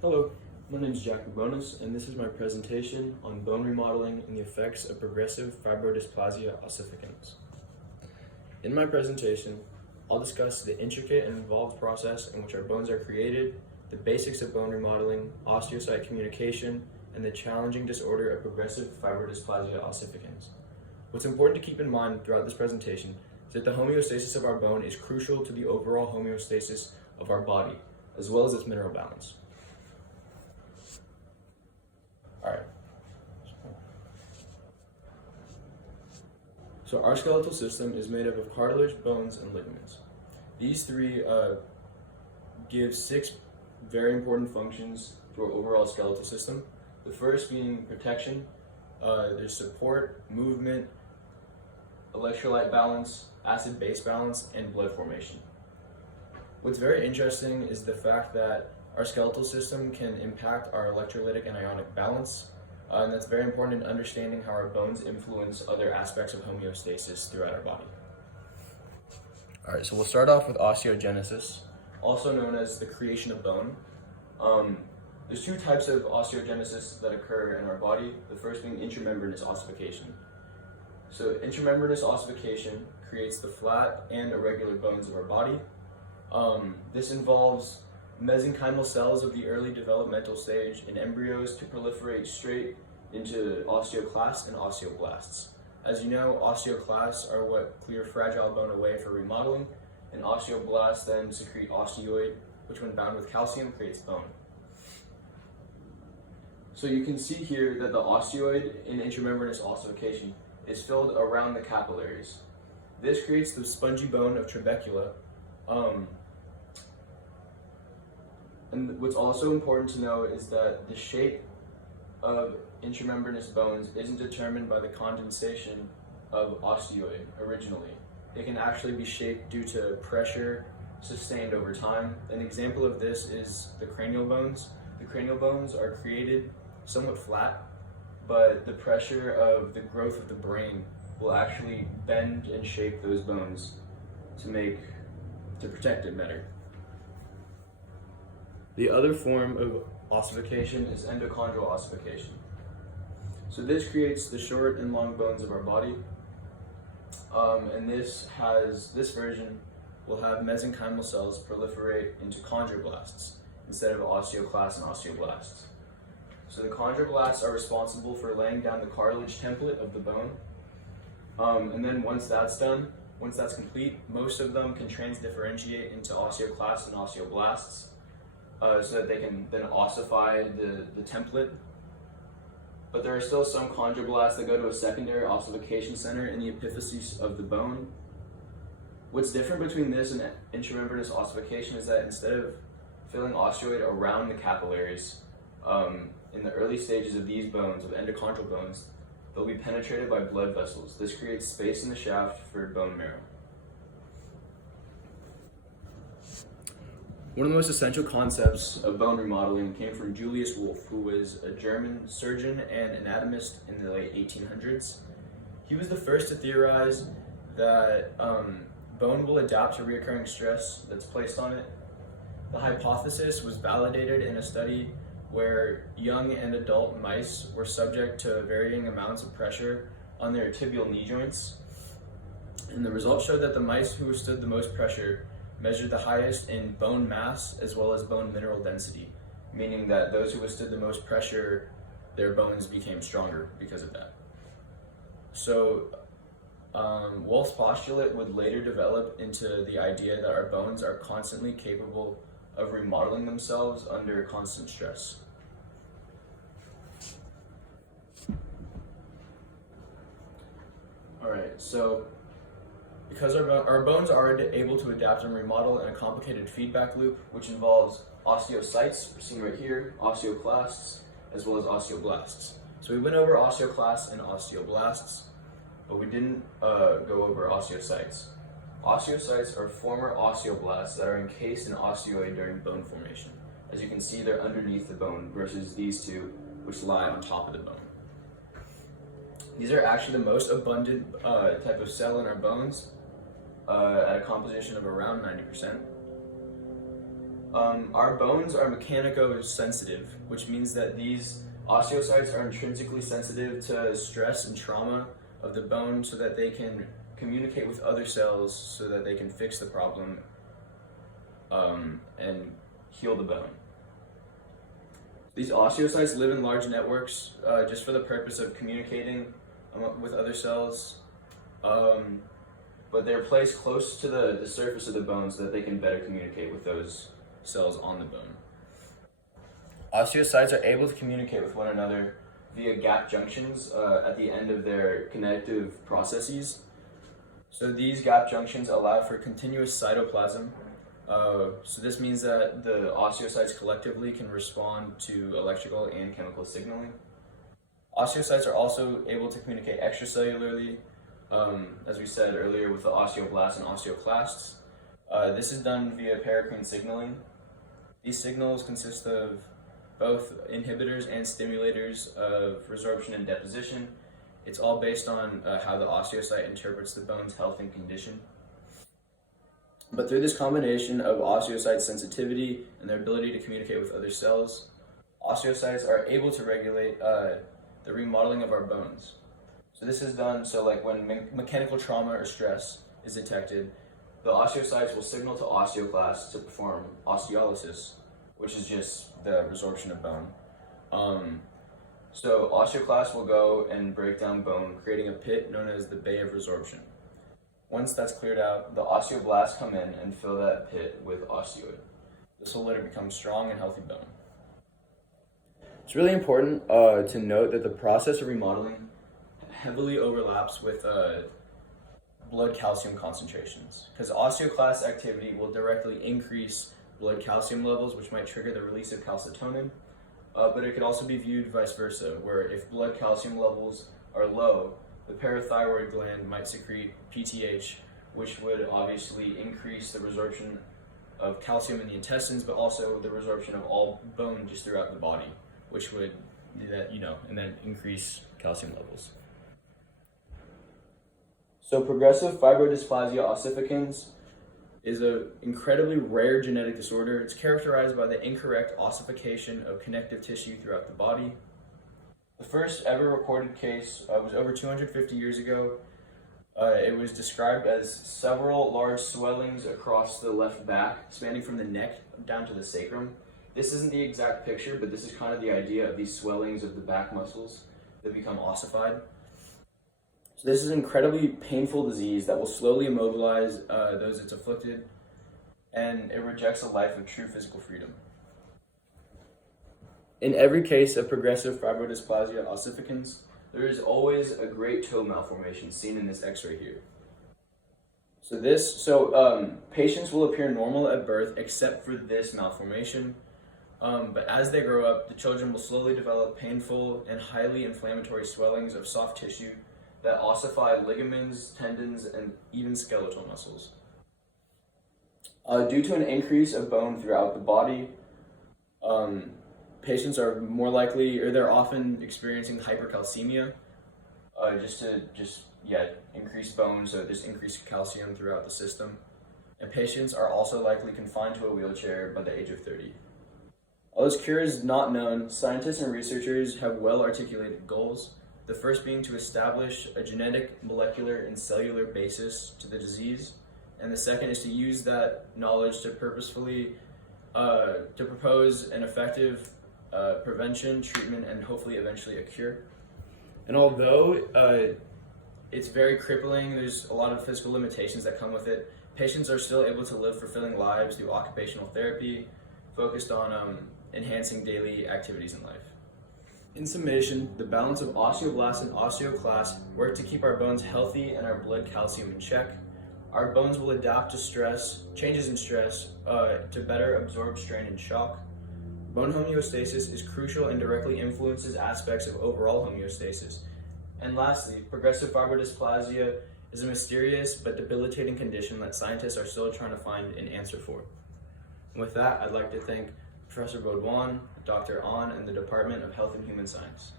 Hello, my name is Jack Bonus, and this is my presentation on bone remodeling and the effects of progressive Fibrodysplasia ossificans. In my presentation, I'll discuss the intricate and involved process in which our bones are created, the basics of bone remodeling, osteocyte communication, and the challenging disorder of progressive Fibrodysplasia ossificans. What's important to keep in mind throughout this presentation is that the homeostasis of our bone is crucial to the overall homeostasis of our body, as well as its mineral balance. Alright. So our skeletal system is made up of cartilage, bones, and ligaments. These three give 6 very important functions to our overall skeletal system. The first being protection. There's support, movement, electrolyte balance, acid-base balance, and blood formation. What's very interesting is the fact that our skeletal system can impact our electrolytic and ionic balance, and that's very important in understanding how our bones influence other aspects of homeostasis throughout our body. Alright, so we'll start off with osteogenesis, also known as the creation of bone. There's 2 types of osteogenesis that occur in our body, the first being intramembranous ossification. So intramembranous ossification creates the flat and irregular bones of our body. This involves mesenchymal cells of the early developmental stage in embryos to proliferate straight into osteoclasts and osteoblasts. As you know, osteoclasts are what clear fragile bone away for remodeling, and osteoblasts then secrete osteoid, which when bound with calcium creates bone. So you can see here that the osteoid in intramembranous ossification is filled around the capillaries. This creates the spongy bone of trabecula. And what's also important to know is that the shape of intramembranous bones isn't determined by the condensation of osteoid originally. It can actually be shaped due to pressure sustained over time. An example of this is the cranial bones. The cranial bones are created somewhat flat, but the pressure of the growth of the brain will actually bend and shape those bones to protect it better. The other form of ossification is endochondral ossification. So this creates the short and long bones of our body, and this version will have mesenchymal cells proliferate into chondroblasts instead of osteoclasts and osteoblasts. So the chondroblasts are responsible for laying down the cartilage template of the bone, and then once that's complete, most of them can transdifferentiate into osteoclasts and osteoblasts, so that they can then ossify the template. But there are still some chondroblasts that go to a secondary ossification center in the epiphysis of the bone. What's different between this and intramembranous ossification is that instead of filling osteoid around the capillaries, in the early stages of these bones, of endochondral bones, they'll be penetrated by blood vessels. This creates space in the shaft for bone marrow. One of the most essential concepts of bone remodeling came from Julius Wolff, who was a German surgeon and anatomist in the late 1800s. He was the first to theorize that bone will adapt to recurring stress that's placed on it. The hypothesis was validated in a study where young and adult mice were subject to varying amounts of pressure on their tibial knee joints. And the results showed that the mice who withstood the most pressure measured the highest in bone mass as well as bone mineral density, meaning that those who withstood the most pressure, their bones became stronger because of that. So Wolff's postulate would later develop into the idea that our bones are constantly capable of remodeling themselves under constant stress. Alright, so because our bones are able to adapt and remodel in a complicated feedback loop, which involves osteocytes, we're seeing right here, osteoclasts, as well as osteoblasts. So we went over osteoclasts and osteoblasts, but we didn't go over osteocytes. Osteocytes are former osteoblasts that are encased in osteoid during bone formation. As you can see, they're underneath the bone versus these two, which lie on top of the bone. These are actually the most abundant type of cell in our bones, at a composition of around 90%. Our bones are mechanico-sensitive, which means that these osteocytes are intrinsically sensitive to stress and trauma of the bone so that they can communicate with other cells so that they can fix the problem and heal the bone. These osteocytes live in large networks just for the purpose of communicating with other cells, but they're placed close to the surface of the bone so that they can better communicate with those cells on the bone. Osteocytes are able to communicate with one another via gap junctions at the end of their connective processes. So these gap junctions allow for continuous cytoplasm. So this means that the osteocytes collectively can respond to electrical and chemical signaling. Osteocytes are also able to communicate extracellularly, as we said earlier, with the osteoblasts and osteoclasts. This is done via paracrine signaling. These signals consist of both inhibitors and stimulators of resorption and deposition. It's all based on how the osteocyte interprets the bone's health and condition. But through this combination of osteocyte sensitivity and their ability to communicate with other cells, osteocytes are able to regulate the remodeling of our bones. So this is done so like when mechanical trauma or stress is detected, the osteocytes will signal to osteoclasts to perform osteolysis, which is just the resorption of bone. So osteoclasts will go and break down bone, creating a pit known as the bay of resorption. Once that's cleared out, the osteoblasts come in and fill that pit with osteoid. This will later become strong and healthy bone. It's really important to note that the process of remodeling heavily overlaps with blood calcium concentrations, because osteoclast activity will directly increase blood calcium levels, which might trigger the release of calcitonin, but it could also be viewed vice versa, where if blood calcium levels are low, the parathyroid gland might secrete PTH, which would obviously increase the resorption of calcium in the intestines, but also the resorption of all bone just throughout the body, which would do that, and then increase calcium levels. So progressive fibrodysplasia ossificans is an incredibly rare genetic disorder. It's characterized by the incorrect ossification of connective tissue throughout the body. The first ever recorded case was over 250 years ago. It was described as several large swellings across the left back, spanning from the neck down to the sacrum. This isn't the exact picture, but this is kind of the idea of these swellings of the back muscles that become ossified. So this is an incredibly painful disease that will slowly immobilize those it's afflicted, and it rejects a life of true physical freedom. In every case of progressive fibrodysplasia ossificans, there is always a great toe malformation seen in this X-ray here. So patients will appear normal at birth except for this malformation, but as they grow up, the children will slowly develop painful and highly inflammatory swellings of soft tissue that ossify ligaments, tendons, and even skeletal muscles. Due to an increase of bone throughout the body, patients are more likely, or they're often experiencing hypercalcemia, increased bone, so just increased calcium throughout the system. And patients are also likely confined to a wheelchair by the age of 30. Although this cure is not known, scientists and researchers have well-articulated goals. The first being to establish a genetic, molecular, and cellular basis to the disease, and the second is to use that knowledge to purposefully to propose an effective prevention, treatment, and hopefully eventually a cure. And although it's very crippling, there's a lot of physical limitations that come with it, patients are still able to live fulfilling lives through occupational therapy, focused on enhancing daily activities in life. In summation, the balance of osteoblasts and osteoclasts work to keep our bones healthy and our blood calcium in check. Our bones will adapt to changes in stress, to better absorb strain and shock. Bone homeostasis is crucial and directly influences aspects of overall homeostasis. And lastly, progressive fibrodysplasia is a mysterious but debilitating condition that scientists are still trying to find an answer for. And with that, I'd like to thank Professor Baudouin, Dr. Ahn, and the Department of Health and Human Science.